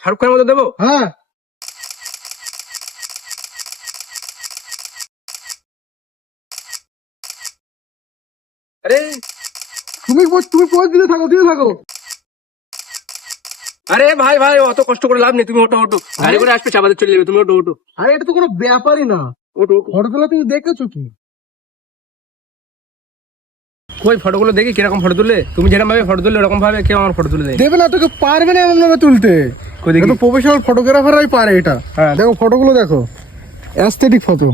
শাহরুখ খানের মতো দেবো? হ্যাঁ আরে তুমি পোজ দিতে থাকো। আরে ভাই ভাই, অত কষ্ট করে লাভ নেই, তুমি ওটো ওটো, গাড়ি করে আসবে চাপাতে চলে যাবে, তুমি ওটো ওটো আরে এটা তো কোনো ব্যাপারই না। ওটো ওটো। ফটো তোলা তুমি দেখেছো কি? কই ফটোগুলো দেখি কিরকম ফটো তুলে, তুমি যেরকম ভাবে ফটো তুললে ওরকম ভাবে কেউ আমার ফটো তুলে দেয়? দেবে না, তোকে পারবে না এমন ভাবে তুলতে। কই দেখি। এটা প্রফেশনাল ফটোগ্রাফাররাই পারে এটা। হ্যাঁ। দেখো ফটোগুলো দেখো, অ্যাস্থেটিক ফটো।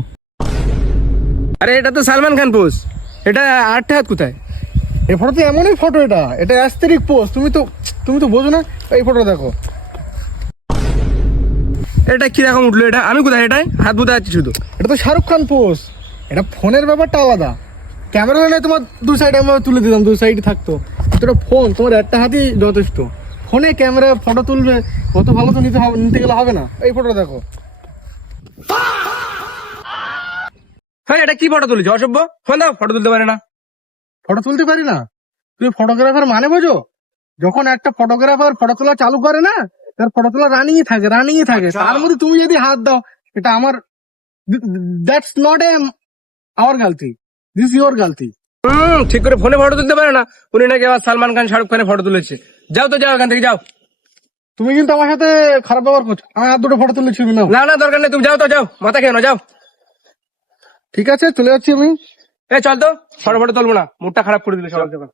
আরে এটা তো সালমান খান পোজ, এটা আটটা হাত কোথায়? এই ফটো তো এমনই ফটো, এটা অ্যাস্থেটিক পোজ। তুমি তো বোঝো না। এই ফটো দেখো, এটা কিরকম উঠলো? এটা আমি কোথায়? এটাই হাত বোধ আছে শুধু। এটা তো শাহরুখ খান পোজ। এটা ফোনের ব্যাপারটা আলাদা। ক্যামেরা হলে তোমার দু সাইড আমরা তুলে দিতাম, দু সাইড থাকতো। এটা ফোন, তোমার একটা হাতই যথেষ্ট। ফোনে ক্যামেরা ফটো তুলবে, কত ভালো তো নিতে গেলে হবে না। এই ফটো দেখো। হ্যাঁ, এটা কি ফটো তুলেছে? অসভ্য, ফোন দাও, ফটো তুলতে পারে না। ফটো তুলতে পারি না? তুমি ফটোগ্রাফার মানে বোঝো? যখন একটা ফটোগ্রাফার ফটো তোলা চালু করে না, তার ফটো তোলা রানিংই থাকে। তার মধ্যে তুমি যদি হাত দাও, এটা আমার, দ্যাটস নট আওয়ার গালতি, দিস ইওর গালতি। ঠিক করে ফোনে ফটো তুলতে পারে না। উনি নাকি আবার সালমান খান শাহরুখ খানের ফটো তুলেছে। যাও তো, যাও এখান থেকে, যাও। তুমি কিন্তু আমার সাথে খারাপ ব্যবহার করছো। আমার হাত দুটো ফটো তুলে ছবি নাও। না না, দরকার নেই, তুমি যাও তো, যাও, মাথা খেয়ে নাও, যাও। ঠিক আছে, চলে যাচ্ছি আমি। চল তো, ফটো ফটো তুলবো না, মুডটা খারাপ করে দিলে সবার যখন।